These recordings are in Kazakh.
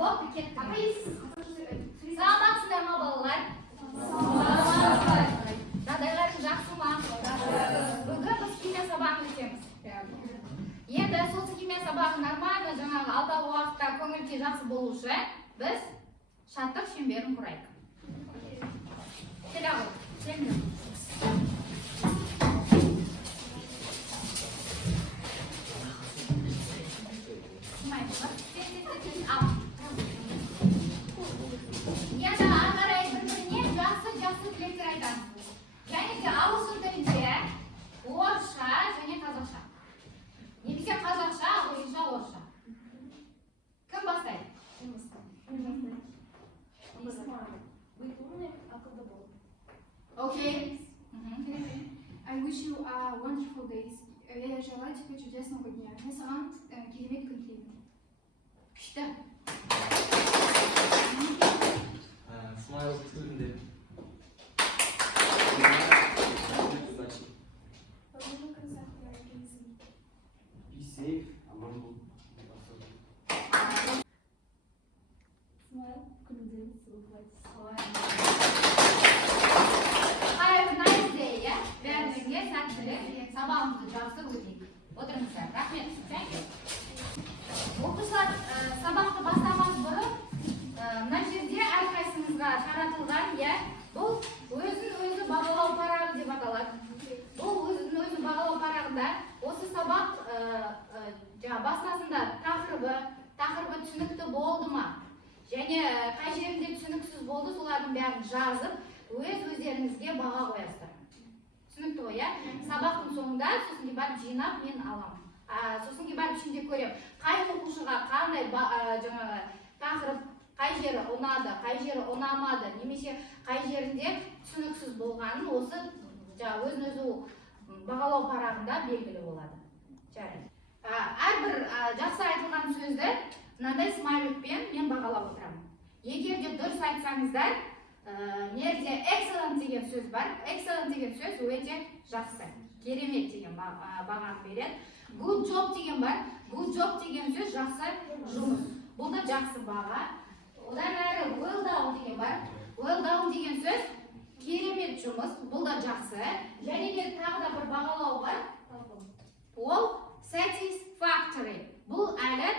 Bop, ketdik. Salomatsizlarmi bolalar? Dadalaring yaxshimi? Bugun biz kimyo sabog'ini o'tamiz. Endi so'zi kimyo sabog'i normalniy жаңағы albatta vaqtda ko'ngilga yaxshi bo'lishi biz shattiq shemberini quraylik. Keling. Okay. I wish you a wonderful days. Я желаю тебе чудесного дня. Мен саған керемет күн тілеймін. Күшті. Smile student. Be safe. Aman bul. Smile күнде Have a nice day, ya. Bәріңізге сәттілік, сабағымызды жақсы өтейік. Отырыңыздар. Рахмет. Thank you. Оқушылар, сабақты бастамас бұрын, мына жерде әрқайсымызға таратылған, я, бұл өзін-өзі бағалау парағы деп аталады. Бұл өзін-өзі бағалау парағында осы сабақ басқасында тақырыбы түсінікті болды ма? Және қай жерінде түсініксіз болды, солардың бәрін жазып, өздеріңізге баға қоясыздар. Түсінікті ғой, я? Сабақтың соңында сосын барып жинап мен аламын. Сосын барып ішінде көрем. Қай оқушыға қандай тақырып, қай жері ұнады, қай жері ұнамады, немесе қай жерінде түсініксіз болғанын осы өзін-өзі бағалау парағында белгілі болады. Жарайды. Әрбір жақсы айтылған сөзді мынандай смайликпен мен бағалап отырамын. Егер де дұрыс айтсаңыздар, мерде excellent деген сөз бар. Excellent деген сөз өте жақсы, керемет деген бағаны береді. Good job деген бар. Good job деген сөз жақсы жұмыс. Бұл да жақсы баға. Одан әрі well done деген бар. Well done деген сөз керемет жұмыс. Бұл да жақсы. Және де тағы да бір бағалау бар. Ол satisfactory. Бұл әлі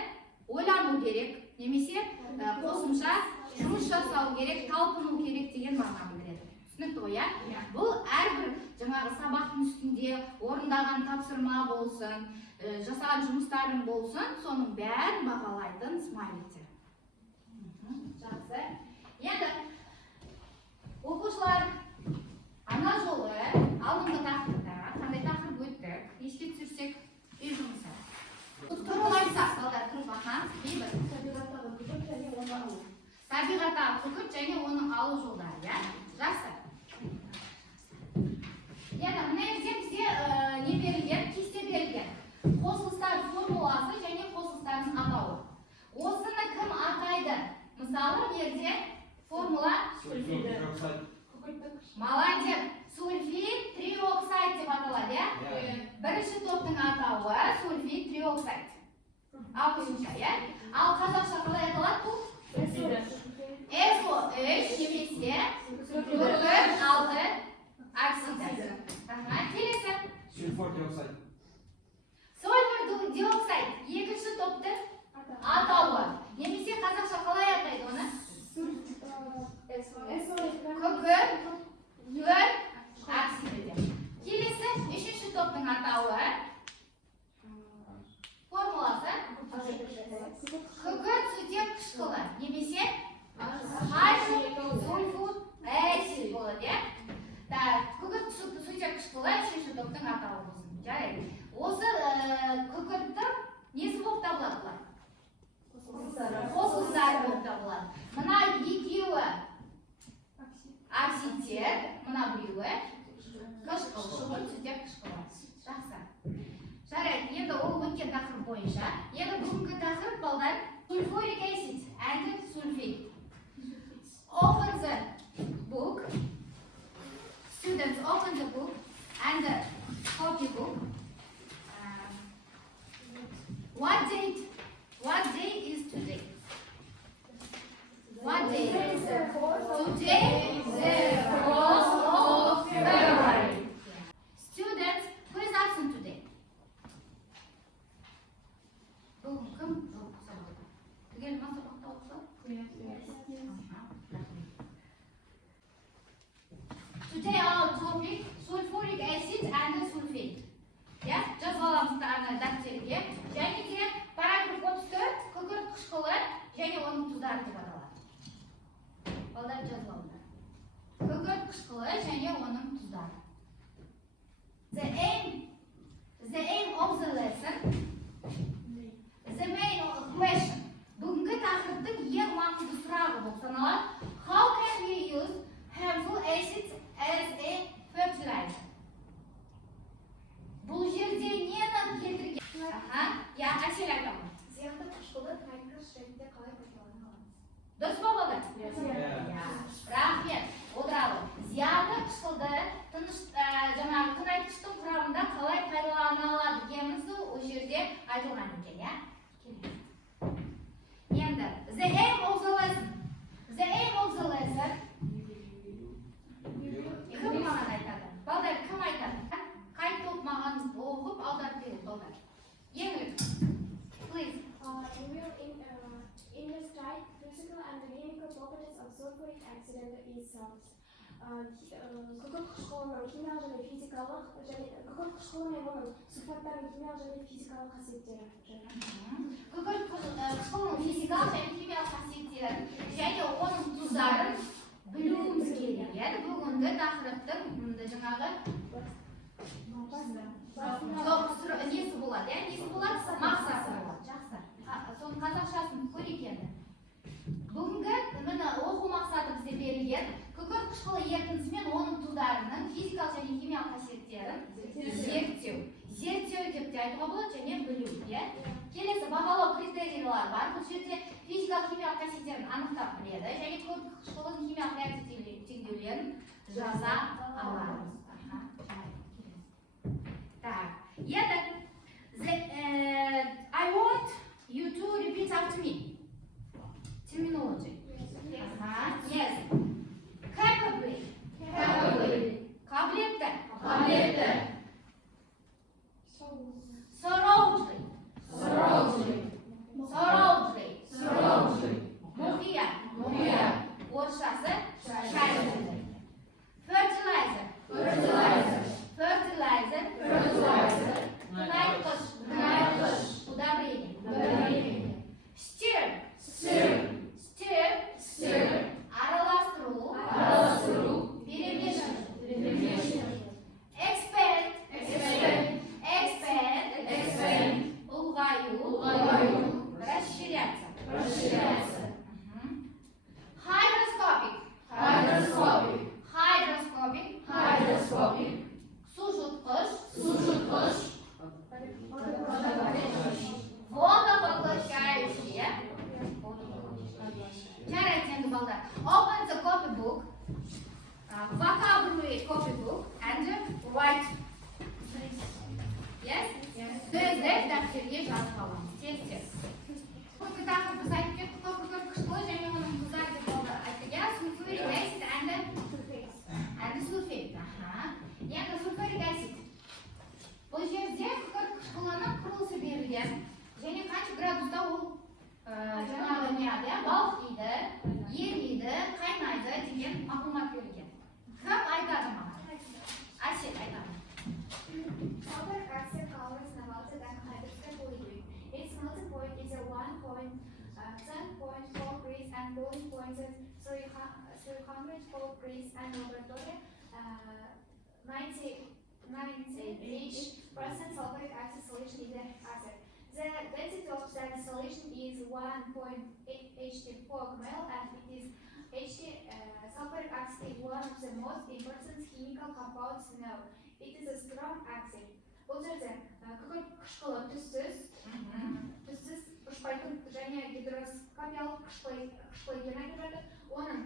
ойлану керек, немесе қосымша жұмыс жасау керек, талпыну керек деген мағынаны береді. Түсінікті ғой, я? Бұл әрбір жаңағы сабақтың үстінде орындаған тапсырма болсын, жасаған жұмыстарың болсын, соның бәрін бағалайтын смайликтер. Жақсы. Енді оқушылар ана жолы алдыңғы тақырыпта қандай тақырып өттік, еске түсірсек, жұмысы. Тұрып айтсақ, балдар, тұрып ақан, бейбір. Табиғаттағы күкірт және оның алу жолдары, я? Жақсы. Енді, мына жерде бізде не берілген, кесте берілген. Қосылыстар формуласы және қосылыстардың атауы. Осыны кім атайды? Мысалы, жерде формула молодец. Сульфид триоксид деп аталады, я? Бірінші топтың атауы сульфид триоксид. Ағылшынша, я? Ал қазақша қалай аталады бұл? SO3 немесе күкірт алты оксиді. Келесі. Сульфур диоксид. Сульфур диоксид екінші топтың атауы. Немесе қазақша қалай атайды оны? Күкірт оксиді. Келесі үшінші топтың атауы. Формуласы күкірт сутек қышқылы, немесе сульфур оксид болады, я? Күкірт сутек қышқылы үшінші топтың атауы болсын. Жарайды. Осы күкірттің несі болып табылады? Қосылыстары болып табылады. Мына екеуі оксидтер, мына біреуі қышқыл, шұғыр сутек қышқылы. Жақсы. Жарайды, енді ол өткен тақырып бойынша. Енді бүгінгі тақырып, балдар, sulfuric acid and sulfate. Open the book. Students open the book and the copybook. What day is today? Today our topic sulfuric acid and sulfate. Ya, жазып ана дәптерге. Және де параграф 34 күкірт қышқылы және оның тұздары деп аталады. Балдар жазып алыңдар. Күкірт қышқылы және оның тұздары. The aim of the lesson, the main question. Бүгінгі тақырыптың ең маңызды сұрағы болып саналады. How can we use harmful acids as a fertilizer? Бұл жерде нені келтірген? Я Әсел айтамын. Зиянды қышқылы тайкыш ретінде қалай пайдалана аламыз? Дұрыс па балдар? Рахмет. Отыралы. Зиянды қышқылды жаңағы тыңайтқыштың құрамында қалай пайдалана алады дегенімізді ол жерде айтылған екен, я? Енді, the aim of the lesson. Кім маған айтады? Балдар, кім айтады? Қай топ маған оқып аударып береді, балдар? Еңлік, please. We will illustrate physical and chemical properties of sulfuric acid and its salts. Күкірт қышқылының химиялық және физикалық және күкірт қышқылы мен оның сульфаттарының химиялық және физикалық қасиеттері. Күкірт қышқылының физикалық және химиялық қасиеттері және оның тұздарын білуіміз керек. Бүгінгі тақырыптың жаңағы несі болады, несі болады? Мақсаты болады. Жақсы. Соның қазақшасын көрейік енді. Бүгінгі оқу мақсаты бізде берілген күкірт қышқылы ерітіндісі мен оның тұздарының физикалық және химиялық қасиеттерін зерттеу деп те айтуға болады және білу. Келесі бағалау критерийлері бар. Бұл жерде физикалық химиялық қасиеттерін анықтап біледі және күкірт қышқылының химиялық реакция теңдеулерін жаза аламыз. Так, енді I want you to repeat after me. Terminology. Yes. Capably. Қабілетті. Thoroughly. Мұқият. Орысшасы шайылды. Fertilizer. Тыңайтқыш. Удобрение. Stir. Араластыру. Перемешивание. Expand. Ұлғаю. Расширяться. Hygroscopic. Сужутқыш. Водопоглощающие. Жарайды енді балдар. Open the copybook. Vocabulary copybook and write. Yes? Сөздер дәптерге жазып аламыз. Тез. Бүгінгі тақырып біз айтып кеттік, күкірт қышқылы және оның тұздары деп балдар айтты. Sulfuric acid and sulfate. Енді sulfuric acid. Бұл жерде күкірт қышқылының құрылысы берілген. Және қанша градуста ол жаңағы балқиды, ериді, қайнайды деген мағлұмат берілген. Кім айтады маған? Әсел айтады. Sulfuric acid covers the melted and hydroxide fluid. Its melting point is 10.4 degrees and boiling point is 304 degrees and laboratory 98% sulfuric acid solution is acid. The density of that solution is 1.84 ml and it is sulfuric acid is one of the most important chemical compounds known. It is a strong acid. Бұл жерде күкірт қышқылы түссіз ұшпайтын және гидроскопиялық қышқылы екені айтып жатыр. Оның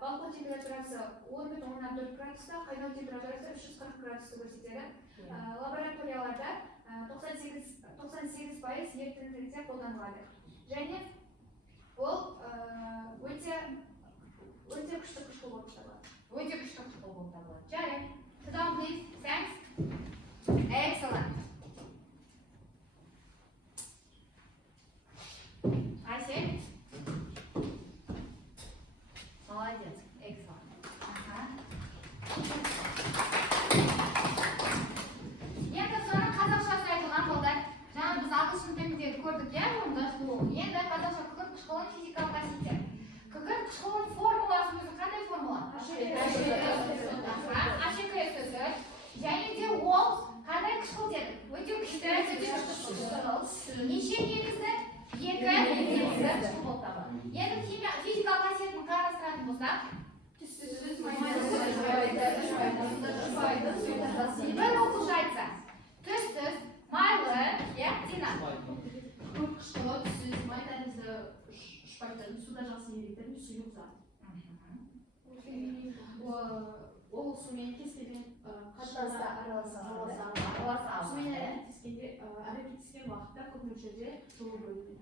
балқу температурасы 10,4 градуста, қайнау температурасы 340 градусты көрсетеді. Лабораторияларда 98% ерітінділікте қолданылады. Және ол өте күшті қышқыл болып табылады. Жарайды. Sit down, please. Thanks. Excellent. Ayşe. Молодец. Excellent. ашекая сөзі. Және де ол қандай қышқыл дедік? Өте күшті. Неше негізі? Екі негізі қышқыл болып табылады. Енді физикалық қасиетін қарастыратын болсақ, бір оқушы айтса, түссіз, майлы, Дина. Қышқылы түсіз, май тәрізді ұшпайтын, суда жақсы еритін, сұйық зат. Ол сумен кез келген қатынаста араласа сумен әрекеттескен уақытта көп мөлшерде жылу бөлінеді.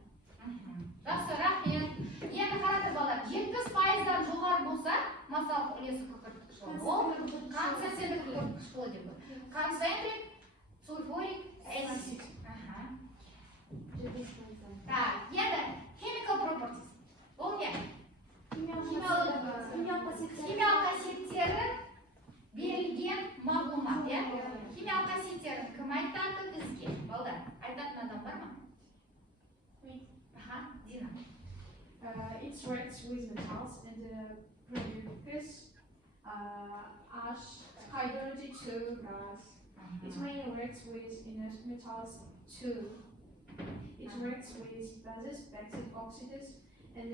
Жақсы, рахмет. Енді қаратыр балалар, 70%-дан жоғары болса, масалық үлесі күкірт қышқылы. Ол концентрик күкірт қышқылы деп қой. Концентрик сульфурик acid. Так, енді chemical properties. Ол не? Химиялық қасиеттері берілген мағлұмат, иә? Химиялық қасиеттерін кім айтады бізге? Балдар, айтатын адам бар ма? Дина. It reacts with metals and produces H2 gas. It mainly reacts with inert metals too. It reacts with bases, basic oxides, and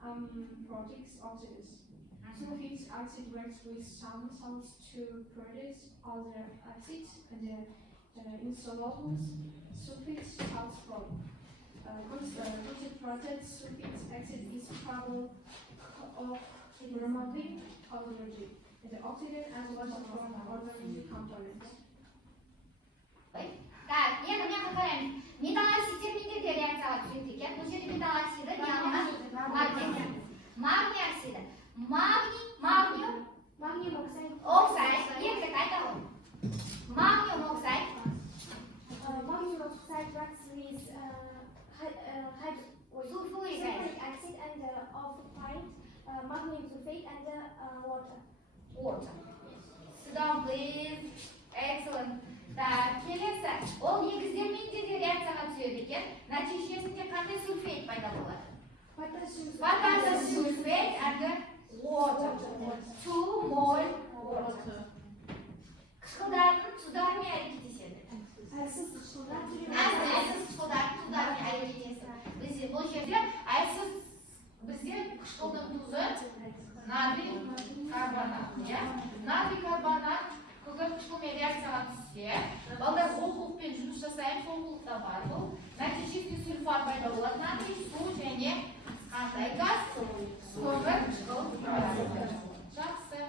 amphipathic oxides. Sulfuric acid reacts with some salts to produce other acids and insoluble sulfuric salts form. Concentrated sulfuric acid is capable of removing hydrogen and the oxygen as well as organic components. Так, енді мен қараймыз. Металл оксидтермен де реакцияға түседі екен. Бұл жерде металл оксиді яғни магний оксиді. Магниум оксайд. Ендік айтамын. Магниум оксайд. Magnesium oxide reacts with Sulfuric acid and amphipathic magnesium sulfate and water. Sit down, please. Excellent. Так, келесі. Ол негіздермен де реакцияға түседі екен. Нәтижесінде қандай сульфейт пайда болады? Potassium sulfate and water. 2 mol water. Қышқылдардың сударымен әрекеттеседі. Әлсіз қышқылдар Әлсіз қышқылдардың сударымен әрекеттеседі. Бізде бұл жерде әлсіз бізде қышқылдың тұзы натрий карбонат. Натрий карбонат күкірт қышқылмен реакцияға түссе, балдар оқулықпен жұмыс жасаймыз, оқулықта бар бұл. Нәтижесінде сульфат пайда болады. Натрий, су және қандай газ? Күкірт қышқыл. Жақсы.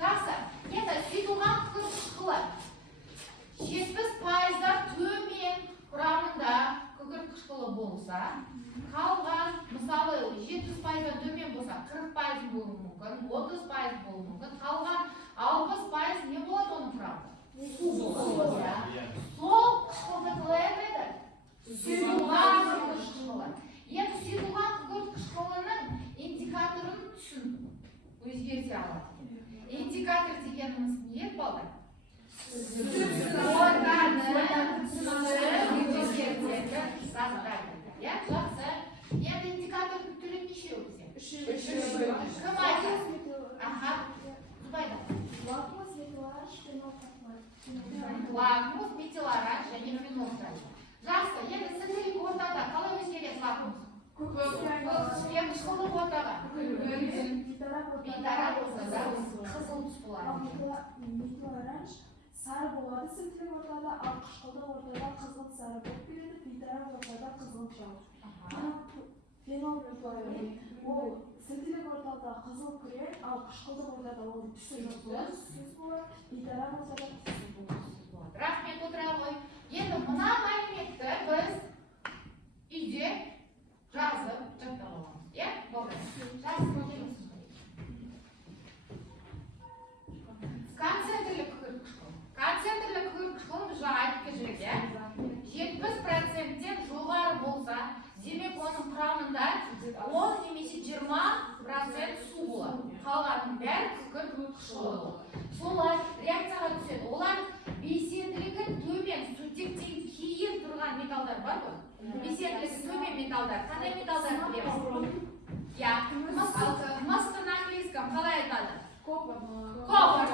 Жақсы. Енді сұйытылған күкірт қышқылы 70%-дан төмен құрамында күкірт қышқылы болса, қалған, мысалы 70%-дан төмен болса, 40% болуы мүмкін, 30% болуы мүмкін, қалған 60% не болады оның құрамы? Су болады. Сол қышқылды қалай атайды? Сұйытылған күкірт қышқылы. Енді сұйытылған күкірт қышқылының индикаторын түсін өзгерте алады. Индикатор дегеніміз не балдар? Жақсы. Енді индикатордың түрі нешеу бізде? Кім айтады? Зубайда. Лакмус, метилоранж және фенолфтар. Жақсы. Енді синтетик ортада қалай өзгереді лакмус? Қышқылдық ортаға. Бейтарап болса, қызыл түс болады. Метилоранж сары болады синтетик ортада, ал қышқылдық ортада қызыл сары болып келеді, бейтарап ортада қызыл жауыз. Фенол ол синтетик ортада қызыл күрең, ал қышқылдық ортада ол түсі жоқ болады, түсіз болады, бейтарап ортада түсіз болады. Рахмет, отыра ғой. Енді мына мәліметті біз үйде жазып жаттап аламыз. Иә? Жазып өтеміз. Концентрлік күкірт қышқылы. Концентрлік күкірт қышқылы біз жаңа айтып келдік, 70%-тен жоғары болса, демек оның құрамында 10 немесе 20% су болады. Қалғанның бәрі күкірт қышқылы болады. Солар реакцияға түседі. Олар белсенділігі төмен, сутектен кейін тұрған металдар бар ғой? Белсенділігі төмен металдар. Қандай металдар білеміз? Мыс на английском английском қалай айтады? Копр. Copper.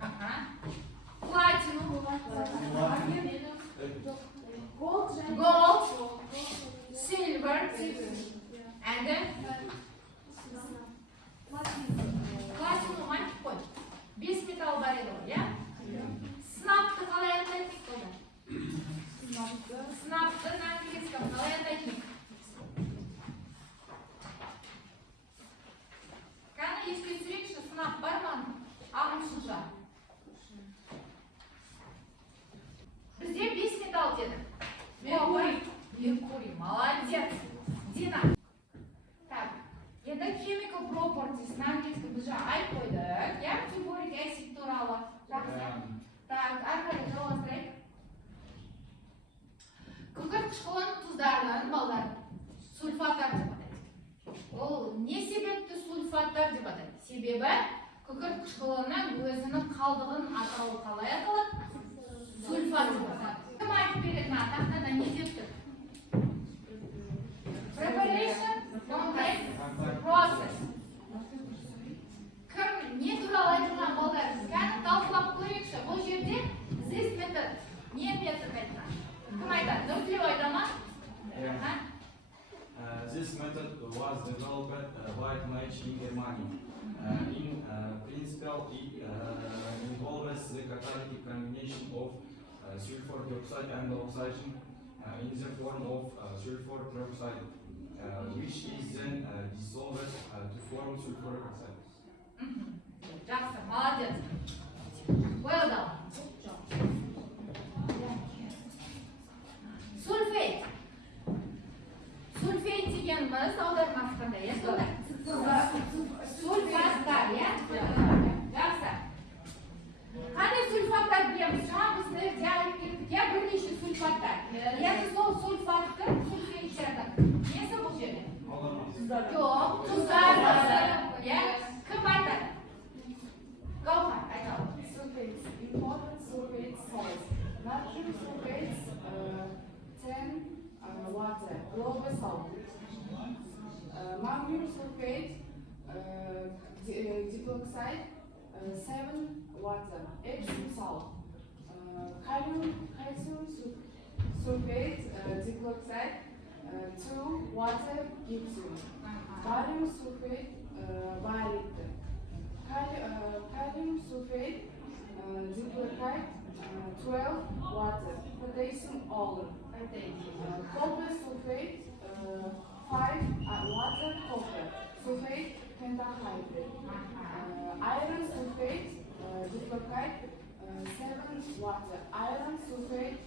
Аха. Platinum. Gold және Gold. Silver. And then platinum айтып қой. 5 металл бар еді ғой, иә? Снапты қалай атайды? Снапты на английском қалай атайды? Қане еске түсірейікші, снап бар ма? Ағылшынша. Бізде 5 металл деді. Меркурий, молодец. Дина. Так, енді chemical properties на английском біз жаңа айтып қойдық, иә? Sulfuric acid туралы. Жақсы. Так, әрқарай жалғастырайық. Күкірт қышқылын тұздарын балдар сульфаттар деп атайды. Ол не себепті сульфаттар деп атайды? Себебі күкірт қышқылының өзінің қалдығын атауы қалай аталады? Сульфат деп атады. Кім айтып береді ма? Тақтада не деп тұр? Preparation, contact, process. Кім не туралы айтылған балдар? Кәні талқылап көрейікші. Бұл жерде this method, не метод айтқан? Кім айтады? Нұртілеу айта ма? This method was developed by MH in Germany. In principle, it involves the catalytic combination of sulfur dioxide and oxygen in the form of sulfur trioxide, which is then dissolved to form sulfuric oxide. Жақсы, молодец. Well done. Сульфейт. Сульфейт дегеніміз аудармасы қандай, иә? Сульфаттар, иә? Жақсы. Қандай сульфаттар білеміз? Жаңа біз айтып кеттік, иә, бірнеше сульфаттар. Енді сол сульфаттың сульфейттердің несі бұл жерде? Жоқ, тұздары. Иә? Кім айтады? Гаухар, айтады. sulfates. Important sulfate salts. Natrium sulfates 10 water. Global salt. Magnesium sulfate dicloxide 7 water. Epsom salt. Calcium sulfate dicloxide 2 water gypsum. Barium sulfate 1 liter. Kalium sulfate dicloxide 12 water. Potassium oil. Copper sulfate 5 water copper. Sulfate pentahydrate. Iron sulfate dicloxide 7 water. Iron sulfate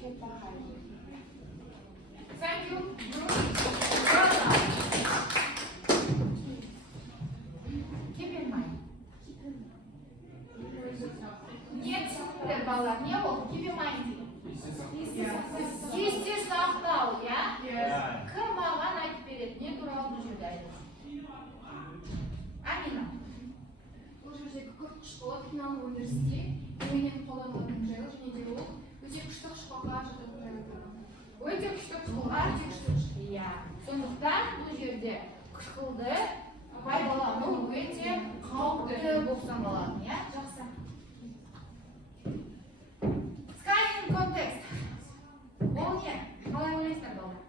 heptahydrate. Thank you. Well done. Keep in mind. Нет, балалар, не ол? Keep in mind. Есте сақтау, иә? Кім маған айтып береді? Не туралы бұл жерде айтады? Амина. Бұл жерде күкірт қышқылы финал өндірісте кеңінен қолданылатын жайлы және де ол өте күшті қышқылға жататын жайлы. Өте күшті қышқылға. Иә. Сондықтан бұл жерде қышқылды пайдалану өте қауіпті болып саналады, иә? Жақсы. Scanning context. Ол не? Қалай ойлайсыздар балалар?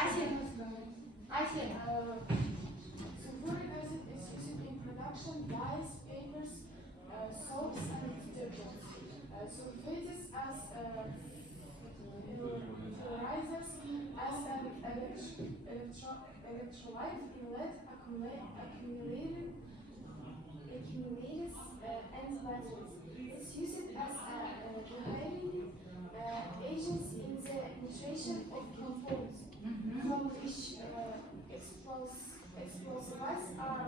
Әсел. Sulfuric acid is used in production dyes, papers, soaps, and detergents. Sulfates as fluorizers, as an electrolyte in lead accumulators and batteries. It's used as a dehydrating agent in the nitration of compounds from which explosives are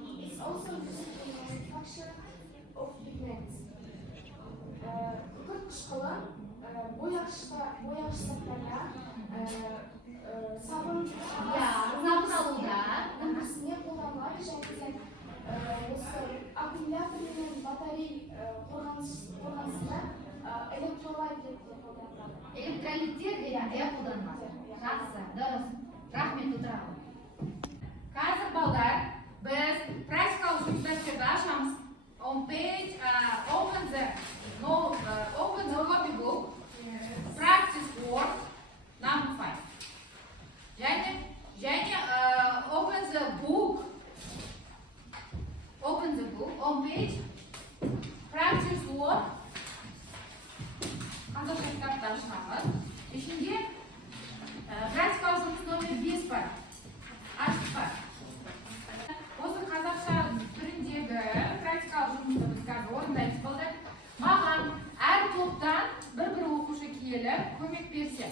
made. It's also used in manufacture of pigments. Күкірт қышқылы бояғыш заттарға сабын алуда өндірісіне қолданылады және де осы аккумулятор мен батарей қорғанысында электролайт ретінде қолданылады. Электролиттер ретінде қолданылады. Жақсы, дұрыс. Рахмет отырамын. Қазір балдар Biz praktikалық жұмыстарды ашамыз. On page, open the copybook, practice work number 5. және open the book on page, practice work. Қазақша кітапты ашамыз. Ішінде практикалық жұмыс номер 5 бар. Ашып бар. Осы қазақша түріндегі практикалық жұмысты біз қазір орындаймыз болды. Маған әр топтан бір оқушы келіп көмек берсе.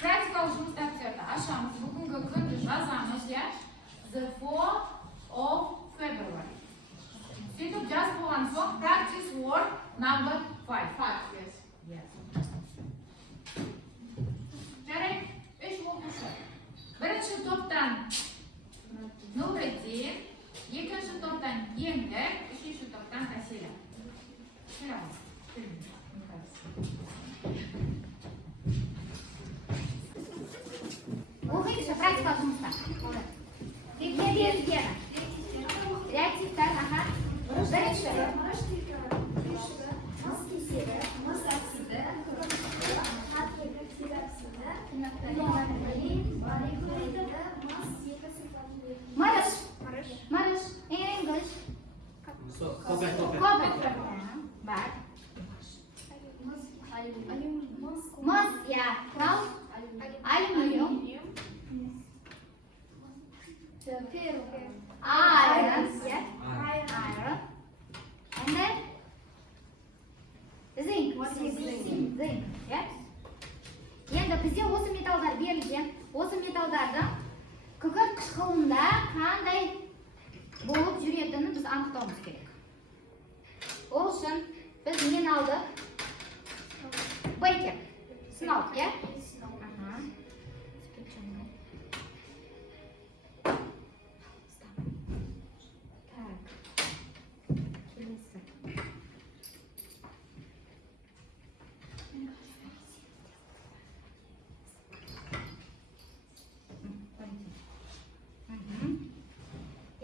Практикалық жұмыс дәптерді ашамыз. Бүгінгі күнді жазамыз, иә? The 4th of February. Сөйтіп жаз болған соң practice work number 5. Yes. Жарайды, 3 оқушы. Бірінші топтан Нұриддин, екінші топтан Еңлік, үшінші топтан Әселя. Оқиыншы практикалық жұмыстар. Реактивтар, аха. Бірінші. Мыс кеседі, мыс әпсиді, хат екі сирапсиді, Марыш. English. Копы. Бар. Мыс, я. Крал. Алюминиум. Iron. Yeah. Iron. And then zinc. Zinc. Yeah. Енді бізде осы металдар берілген. Осы металдардың күкірт қышқылында қандай болып жүретінін біз анықтауымыз керек. Ол үшін біз нені алдық? Бейкер. Сынау, иә?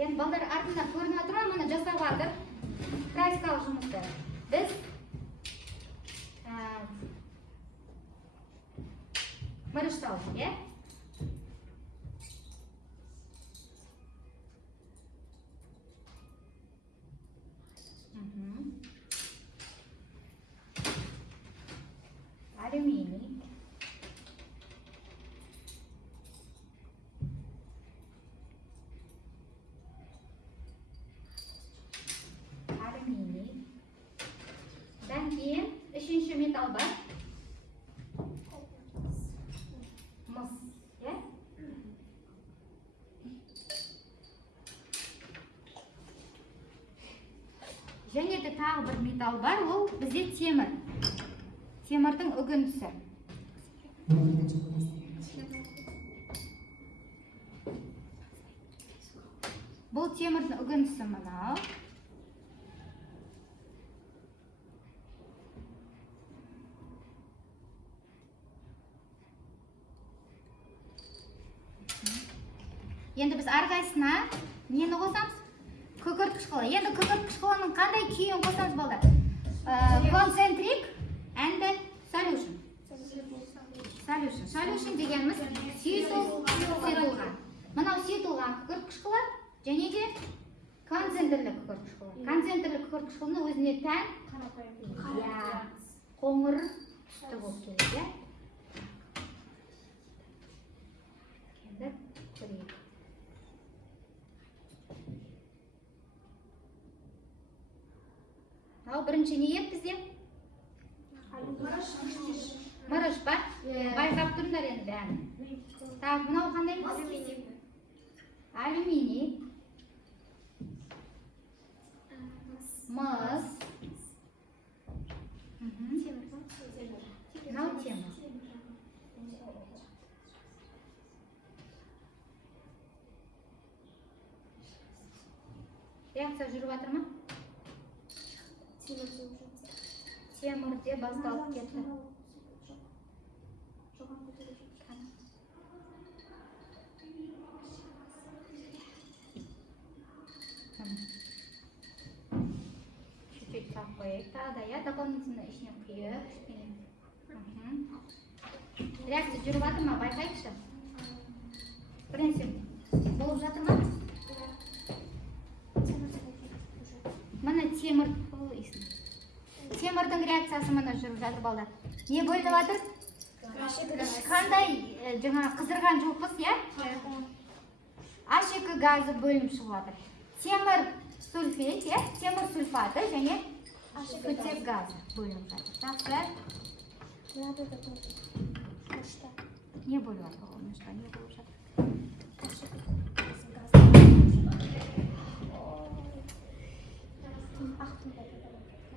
Енді балдар артында көрініп тұр, мұны жасап алдық. Практикалық жұмысты. Біз мырышты алдық, е? Алюминий. Кейін үшінші металл бар. Мыс, е? Және де тағы бір металл бар, ол бізде темір. Темірдің үгіндісі. Бұл темірдің үгіндісі мынау. Енді біз әрқайсына нені қосамыз? Күкірт қышқылы. Енді күкірт қышқылының қандай күйін қосамыз балдар? Concentric and solution. Solution дегеніміз сұйытылған. Мынау сұйытылған күкірт қышқылы және де концентрлі күкірт қышқылы. Концентрлі күкірт қышқылының өзіне тән қоңыр түсті болып келеді. Ал бірінші не еді бізде? Мырыш ба? Байқап тұрыңдар енді бәрін. Так, мынау қандай? Алюминий. Мыс. Мынау темір. Реакция жүріп жатыр ма? Темірде басталып кетті. Tағы да, иә, дополнительно ішіне құйып. Реакция жүріп жатыр ма? Байқайықшы. Бірнәрсе болып жатыр ма? Мына темір, темірдің реакциясы мына жүріп жатыр балдар. Не бөлініп жатыр? Қандай жаңа қыздырған жоқпыз, иә? H2 газы бөлініп шығып жатыр. Темір сульфид, иә? Темір сульфаты және сутек газы бөлініп жатыр. Жақсы. Не бөліп жатыр? Не болып жатыр?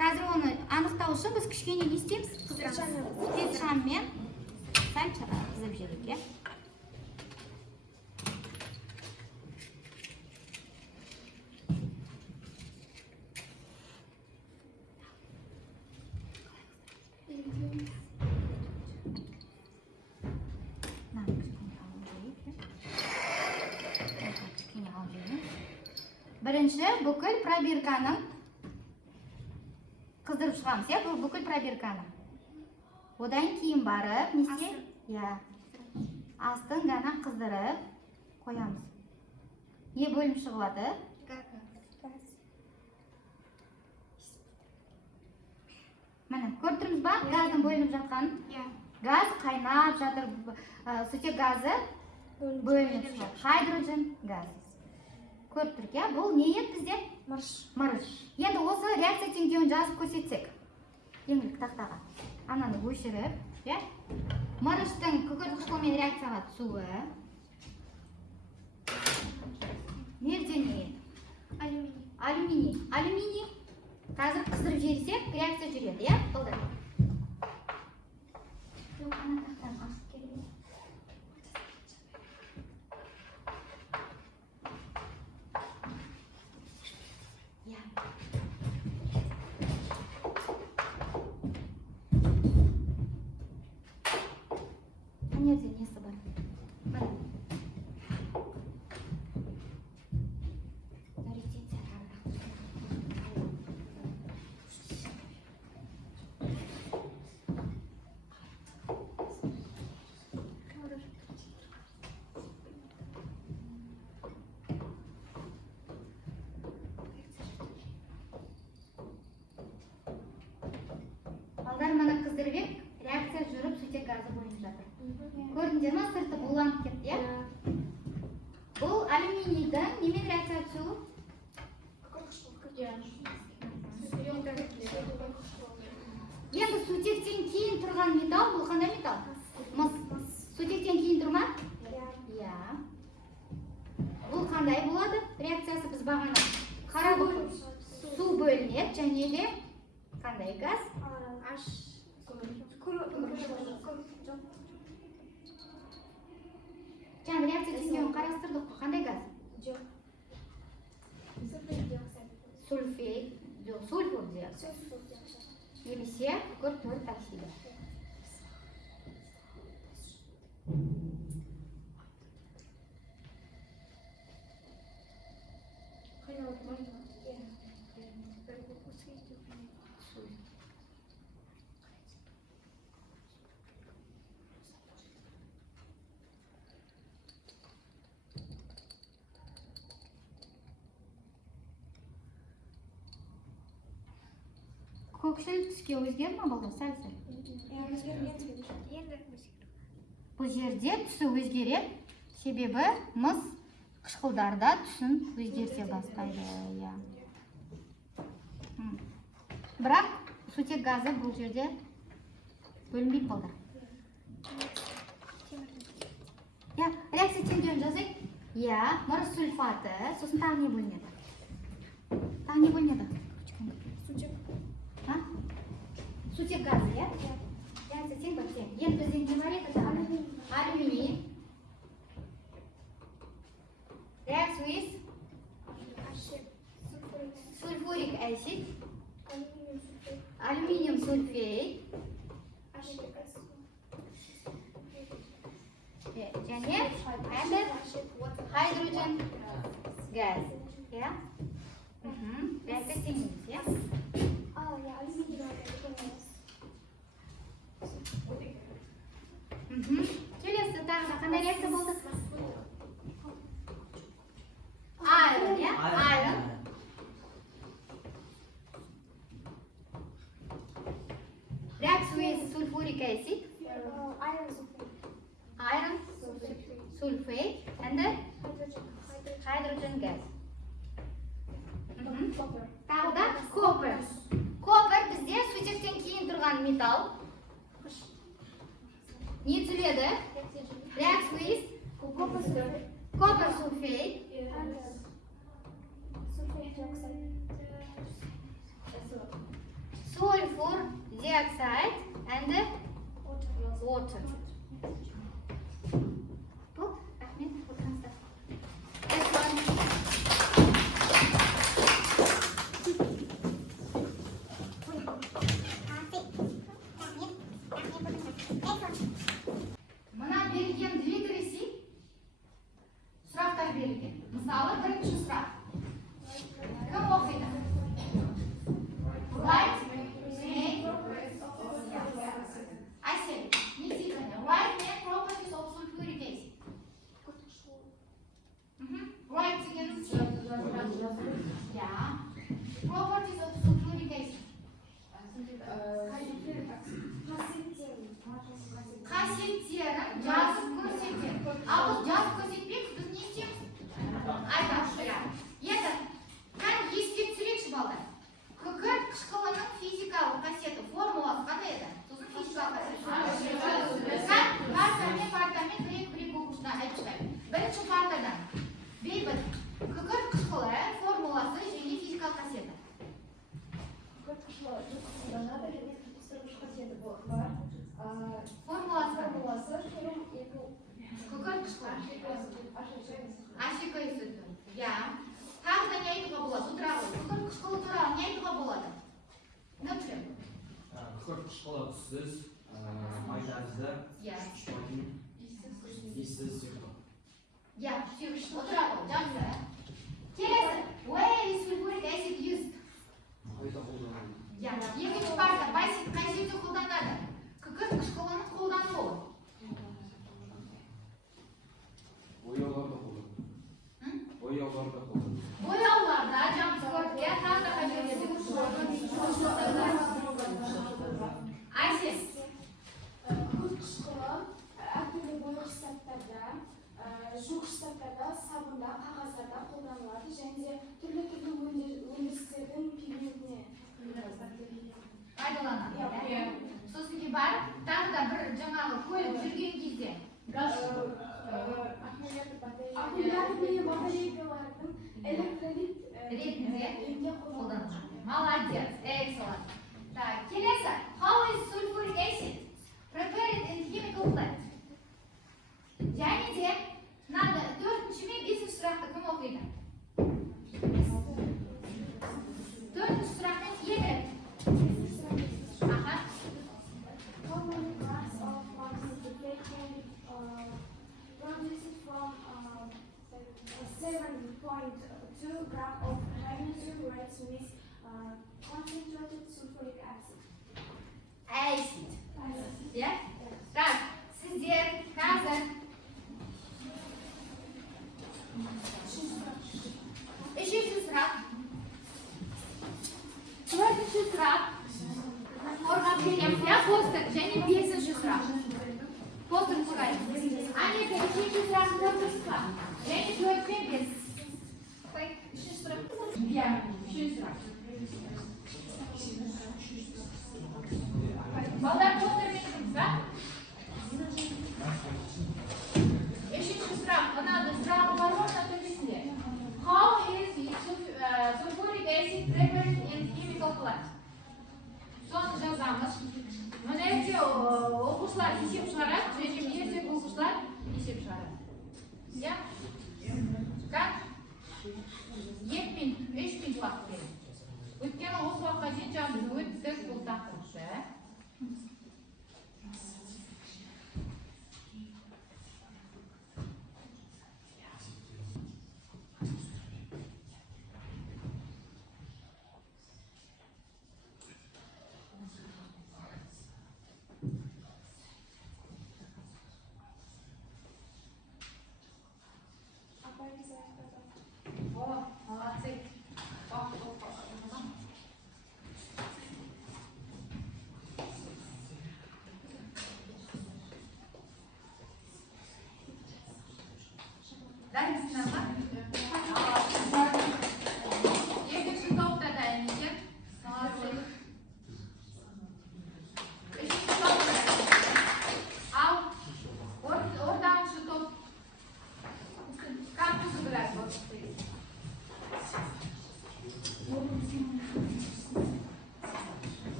Қазір оны анықтау үшін біз кішкене не істейміз? Тез шаммен сәл қызып жіберейік, иә? Бірінші бүкіл пробирканың қыздырып шығамыз, иә? Бұл бүкіл пробирканы. Одан кейін барып, не істе? Иә. Астын ғана қыздырып қоямыз. Не бөлім шығады? Міне, көріп тұрмыз ба? Газдың бөлініп жатқанын? Газ қайнап жатыр. Сутек газы бөлініп шығады. Хайдрожен газ. Көріп тұрық, иә? Бұл не еді бізде? Мырыш. Енді осы реакция теңдеуін жазып көрсетсек. Еңгілік тақтаға. Ананы өшіріп, иә? Мырыштың күкірт қышқылмен реакцияға түсуі. Нерден не? Алюминий. Алюминий. Қазір қыздырып жіберсек, реакция жүреді, иә? Болды. Нерде несі бар? Балдар мана қыздырып ек, реакция жүріп сутек газы бөлініп жатыр. Көрдіңдер ма, сырты буланып кетті, иә? Бұл алюминийдің немен реакция түсуі? Енді сутектен кейін тұрған металл, бұл қандай металл? Мыс. Сутектен кейін тұр ма? Иә. Бұл қандай болады? Реакциясы біз бағана қарап отырмыз. Су бөлінеді және де қандай газ? Жаңа реакция теңдеуін қарастырдық қой, қандай газ? Сульфид, сульфур диоксид. Немесе күкірт төрт оксиді. Көкшіл түске өзгер ма балдар? Сәл-сәл. Бұл жерде түсі өзгереді, себебі мыс қышқылдарда түсін өзгерте бастайды. Бірақ сутек газы бұл жерде бөлінбейді балдар. Реакция теңдеуін жазайық. Мырыш сульфаты, сосын тағы не бөлінеді? Тағы не бөлінеді? Сутек газы, иә? Реакция тең ба тең. Енді бізден не бар еді? Алюминий. Реакция with sulfuric acid. Алюминиум сульфейт. Және хайдрожен газ. Реакция тең емес, иә? sulfuric acid, Iron sulfate. iron sulfate, and the hydrogen gas. Copper. Тағы да copper. Copper бізде сутектен кейін тұрған металл. Не түзіледі? Reacts with Copper sulfate. copper sulfate, And sulfate dioxide. sulfur dioxide, and water. Бұл, рахмет, отырыңыздар. Мына берілген две кіресі сұрақтар берілген. Мысалы, бірінші сұрақ. Кім оқиды? White main Әсел, не дейді? White main properties of sulfuric acid. White дегеніміз не? Я. Properties of sulfuric acid. Қасиеттерін жазып көрсетеді. Ал біз жазып көрсетпейміз, біз не істейміз? Айтамыз. Енді, қане еске түсірейікші балдар. Күкірт қышқылының физикалық қасиеті формуласы қандай еді? Сосын физикалық қасиеті. Партамен бір-екі оқушыдан айтып шығайын. Бірінші партадан. Бейбіт. Күкірт қышқылы формуласы және физикалық қасиеті. Формуласы. Күкірт қышқылы. Ашика есеті. Я. Тағы да не айтуға болады? Отыра ғой. Күкірт қышқылы туралы не айтуға болады? Например. Күкірт қышқылы түссіз, майтазды, ұшпайтын, иіссіз сұйықтық. Я, отыра ғой. Жақсы. Келесі. Where is sulfuric acid used? Қайда қолданылады? Я. Екінші парта. Қай жерде қолданады? Күкірт қышқылының қолданылуы. Бояуларда қолданылады. Бояуларда қолданылады. Бояуларда, жамскортке, тағы да қай жерлерде? Айсен. Күкірт қышқылы әртүрлі бояғыш заттарда, жуғыш заттарда, сабында, қағаздарда қолданылады және де түрлі өндірістердің пигментіне Пайдаланады. Сосын кейін барып, тағы да бір жаңағы көлік жүрген кезде. аккумуляторный батарейкалардың электролит Ретінде ретінде қолданылады. Молодец, excellent. Так, келесі. How is sulfuric acid prepared in chemical plant? Және де, мынада төртінші мен бесінші сұрақты кім оқиды? Төртінші сұрақтан еді. Аха. How many grams of sulfate can be produced from 7.2 gram of magnesium reacts with concentrated sulfuric acid? Acid. Иә? Так, сіздер қазір үшінші сұрақ. Төртінші сұрақ. Қорғап береміз, иә, постер. Және бесінші сұрақ. Постер қорғаймыз. Анета, үшінші сұрақ, төртінші сұрақ. Және төрт пен бес. Үшінші сұрақ. Иә, үшінші сұрақ. Балдар постермен тұрмыз, ба? Үшінші сұрақ. Мынады сұрағы бар ғой, мына төбесінде. How is sulfuric acid prepared in chemical plant? Соны жазамыз. Мына жерде оқушылар есеп шығарады, және ертегі оқушылар есеп шығарады. Иә? Как? 2 минут, 3 минут уақыт береді. Өйткені осы уақытқа дейін жаңа біз өттік бұл тақырыпты. Молодцы. Dayısınlar. Екінші топта дайын екен. Үшінші топ. Ал ортаншы топ. Как сыграть? Вот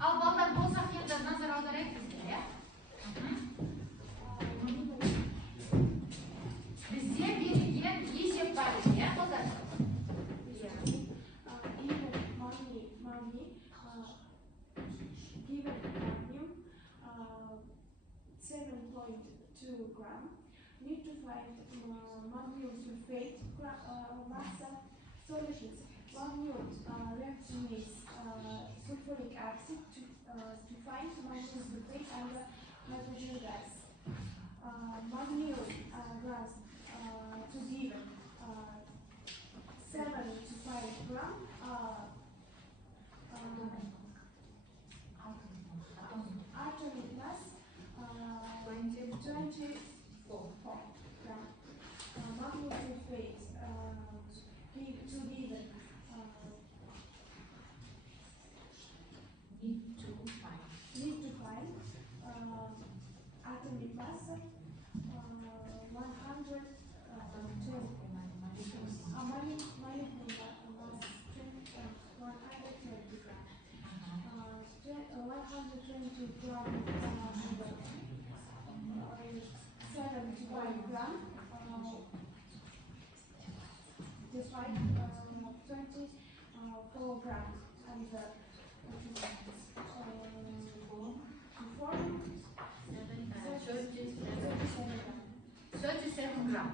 Ал балдар болсақ енді назар аударайық бізге, иә? Бізде берілген есеп бар екен, иә, балдар? Even money, given magnum 7.2 gram. Need to find magnum sulfate mass solutions. Magnum reaction with sulfuric acid to find magnum sulfate and hydrogen gas. Magnum gas to give 7 to 5 gram. Atomic mass 24 gram. Magnum sulfate need to find atomic mass 120. Molecular mass 120 gram. 120 gram. 71 gram. Just like 24 grams and the 37 грамм.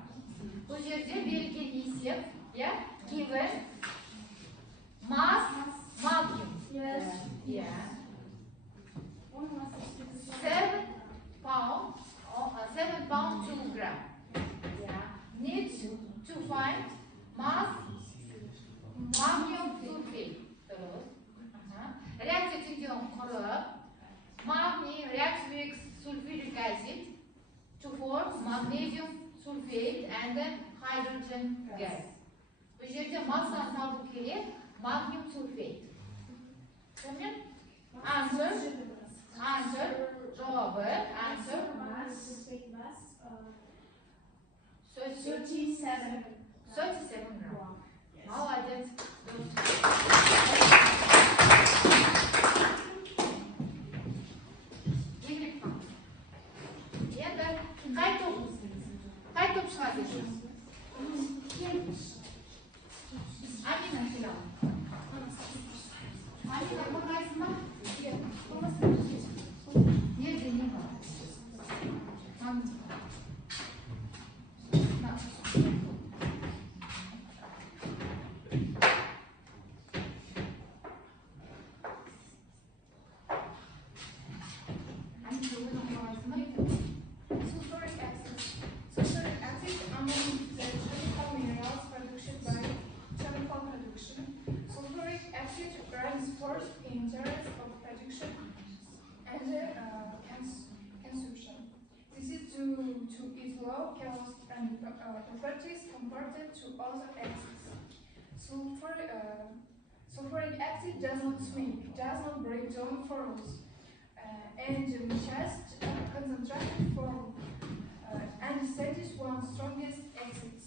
Bu жерде берілген есеп, иә? Given mass magnum. Yes. Yeah. One mass is 7 pound, 2 gram. Yeah. Need to find mass magnum sulfate. Terus. Reaksiya tengdon qurib, magnesium reacts with sulfuric acid to form magnesium sulfate and hydrogen gas. Bu yerda massani topib kerak, magnesium sulfate. Tamam? Answer. Javobi. Answer. sulfate mass 37 gram. Молодец. Енді қай топ шығады? Амина келеді. Амина қорғайсың ба? Неде не бар? Sulfuric acid. Sulfuric acid among the chemical minerals produced by chemical production. Sulfuric acid runs first in terms of production and consumption. This is due to its low cost and properties compared to other acids. Sulfuric acid does not swing, does not break down forms, and just concentrated form, and that is one strongest acids.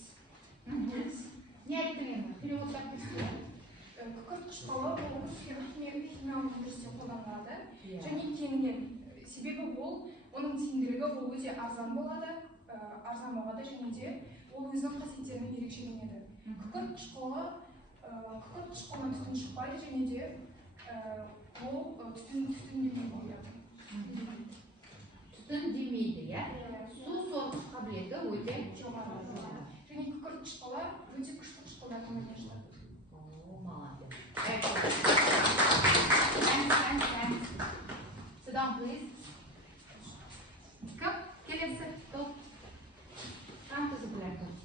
Не айтылемін, переводтап кеткен. Күкірт қышқылы бұл химия өндірісте қолданылады және кеңінен. Себебі бұл оның тиімділігі ол өте арзан болады, арзан бағада және де ол өзінің қасиеттерімен ерекшеленеді. Күкірт қышқылынан түтін шықпайды және де ол түтін демей болады. Түтін демейді, иә? Су сорғыш қабілеті өте жоғары. Және күкірт қышқылы өте күшті қышқылдардан өтеді. О, молодец. Thanks. Sit down, please. Come, келесі топ. Come to the blackboard.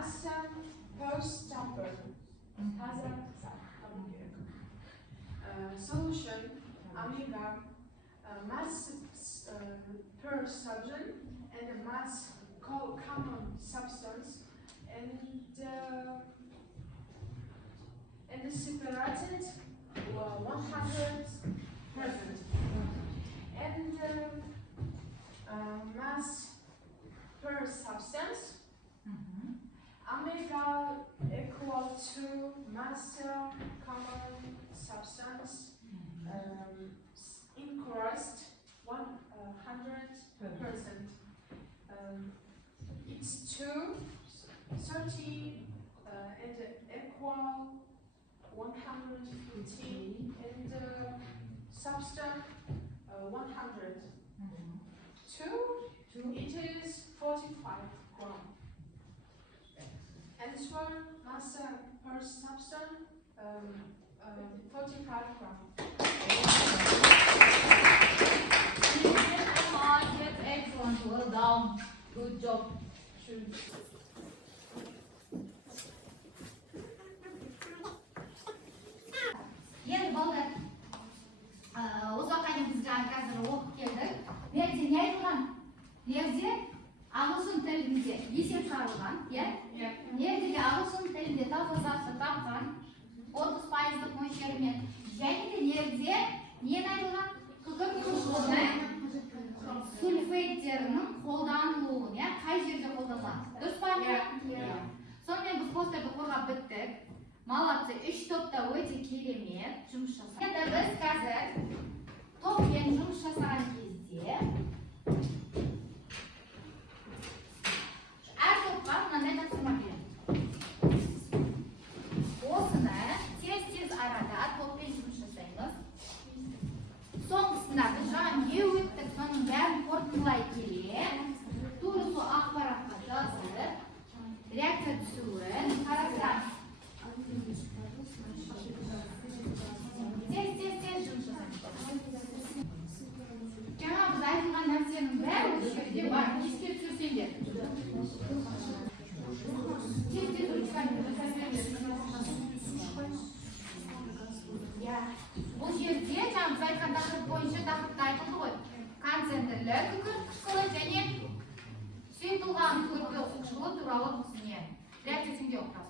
massa per stopper. Таза tabii ki. Solution omega mass per substance and the mass common substance and separated 100% and mass per substance omega equal to mass common substance increased 100%. It's 30 and equal 150 and substance 100. 2 it is 45 gram. Answer mass per substance 45 gram. Yes, excellent. Well done. Good job. Енді балдар, ұзаққа дейін біз қазір оқып келдік. Мерде не айтылған? Мерде ағылшын тілінде есеп шығарылған, иә? Мердеге ағылшын тілінде тафылзатты тапқан 30% мөлшерімен. Және де мерде нені айтылған? Күкірт қышқылының сульфейттерінің қолданылуын, иә? Қай жерде қолданылады? Дұрыс па? Сонымен біз постерді қорғап біттік. Молодцы, 3 топта өте керемет жұмыс жасаған. Енді біз қазір топпен жұмыс жасаған кезде әр топқа мынандай тапсырма беремін. Осыны тез арада топпен жұмыс жасаймыз. Соңғысында біз жаңа не өттік, соның бәрін қорытындылай келе, тура сол ақпаратқа жазып, реакция түсуін қарастырамыз. Тез жұмыс жасаймыз. Жаңа біз айтылған нәрсенің бәрі осы жерде бар. Еске түсірсеңдер. Тез бұл жерде жаңа біз айтқан тақырып бойынша тақырыпта айтылды ғой. Концентрлі күкірт қышқылы және сұйытылған күкірт қышқылы туралы не? Реакциясында оқырасыз.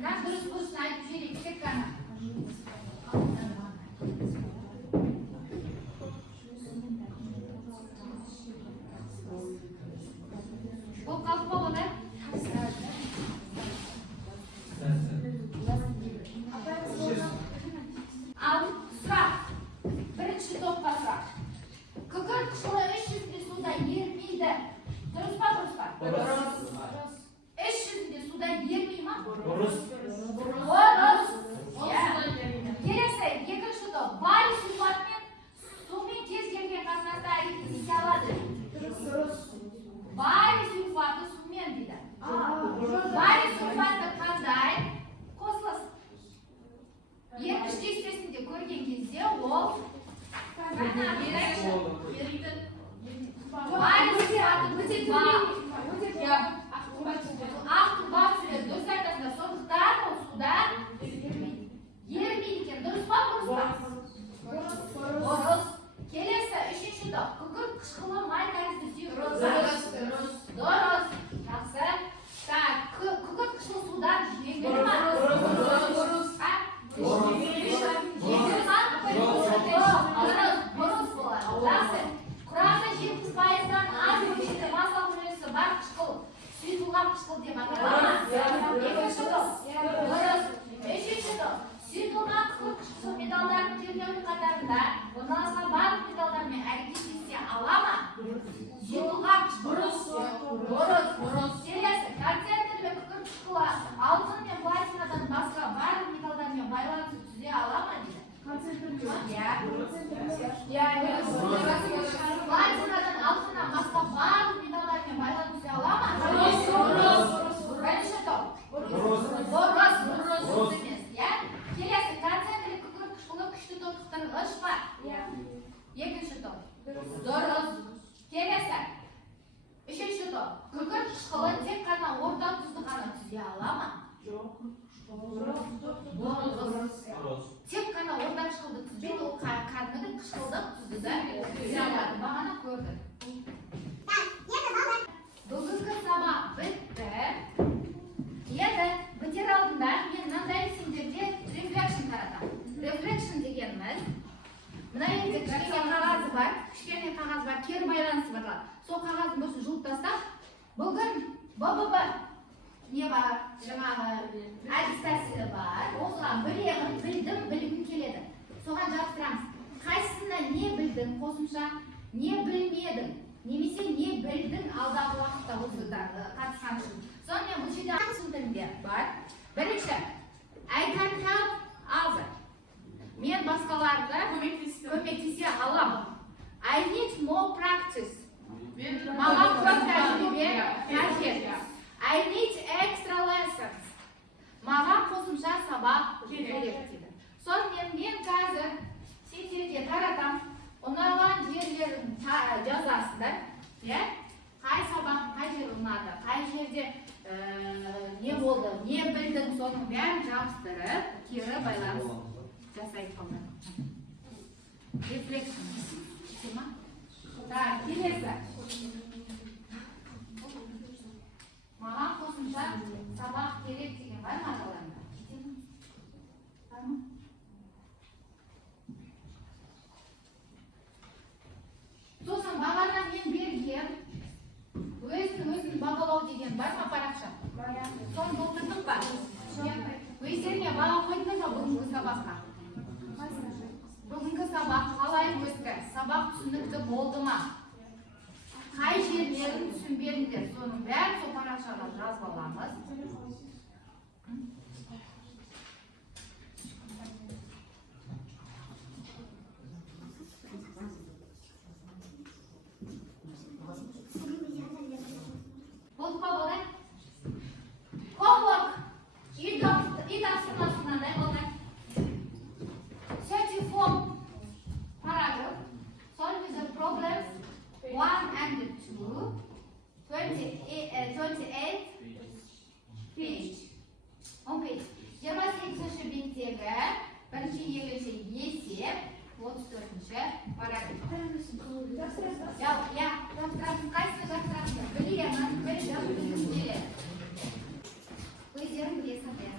Дұрыс айтып жіберейік тек қана. Бұл қалып болады? Ал сұрақ. Бірінші топқа сұрақ. Күкірт қышқылы 300 суда ерімейді. Дұрыс па? Дұрыс. 300 суда ермей ма? Дұрыс. Келесі, екінші топ. Барий сульфатымен сумен кез келген қатынаста әрекет ете алады. Барий сульфаты сумен дейді. Барий сульфаты қандай? Қосылыс. Ергіш тестесінде көрген кезде ол барий сульфаты өте ақ бап жүреді. Дұрыс айтасыңдар. Сондықтан ол суда ерімейді екен. Дұрыс па? Дұрыс. Келесі, үшінші топ. Күкірт қышқылы май тәрізді сұйық. Дұрыс. Жақсы. Күкірт қышқылы судан жеңіл ма? Дұрыс болады. Құрамы 70%-дан аз мөлшерде массалық үлесі бар қышқыл сұйытылған қышқыл деп аталады. Екінші топ. Дұрыс. Үшінші топ. Сұйытылған қышқыл металдардың термиялық қатарында орналасқан барлық металдармен әрекеттесе ала ма? Сұйытылған қышқыл. Дұрыс. Келесі, концентрлі күкірт қышқылы алтын мен платинадан басқа барлық металдармен байланысып түзе ала ма дейді? Платинадан алтыннан басқа барлық металдармен байланысып түзе ала ма? Бірінші топ. Дұрыс емес. Келесі, концентрлі күкірт қышқылы күшті тотықтырғыш па? Екінші топ. Дұрыс. Келесі, үшінші топ. Бүгін қышқылы тек қана орта тұзды ғана түзе ала ма? Тек қана орта қышқылды түзбейді, ол кәдімгі қышқылды тұзды да түзе алады. Бағана көрдік. Бүгінгі сабақ бітті. Еді, бітер алдында мен мынандай сендерге рефлекшн таратамын. Рефлекшн дегеніміз, мына енді кішкене қағазы бар, кері байланысы бар. Сол қағаздың бірін жұлып тастап, бүгін БББ не бар, жаңағы әдіс-тәсілі бар. Оған білемін, білдім, білгім келеді. Соған жабыстырамыз. Қайсысында не білдің қосымша, не білмедің, немесе не білдің алдағы уақытта осы қатысқан үшін. Сонымен бұл жерде ағылшын тілінде бар. Бірінші, I can help other. Мен басқаларға көмектесе аламын. I need more practice. Маған көп тәжірибе қажет. I need extra lessons. Маған қосымша сабақ керек дейді. Сонымен мен қазір сендерге таратам. Ұнаған жерлерін жазасыңдар. Қай сабақ, қай жер ұнады, қай жерде не болды, не білдің, соның бәрін жабыстырып, кері байланыс жасайды қолдан. Рефлекшн. Так, келесі. Маған қосымша сабақ керек деген бар ма жалаңда? Бар ма? Сосын бағана мен берген өзін бағалау деген бар ма парақша? Соны толтырдық па? Өздеріне баға қойдыңдар ма бүгінгі сабаққа? Бүгінгі сабақ қалай өтті? Сабақ түсінікті болды ма? Қай жерлерін түсінбедіңдер? Соның бәрін сол парақшаға жазып аламыз. Болды па болды? Homework. Үй тапсырмасында не болды? 34 paragraph. Solve the problems 1 and 2. 28 page. 10 page. 28-ші беттегі бірінші екінші есеп 34-ші параграф. Қайсыны жақтырасың? Білемін, білгім келеді. Өздерің білесіңдер.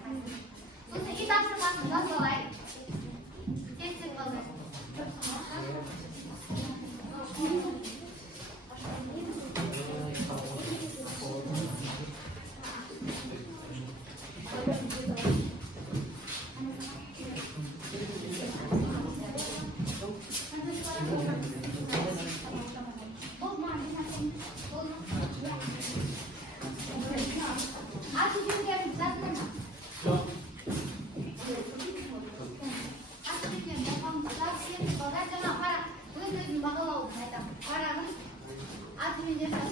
Сосын үй тапсырмасын жазалайық. Тез-тез болды. Бағалауын айтамын. Қараңыз, атымен жасап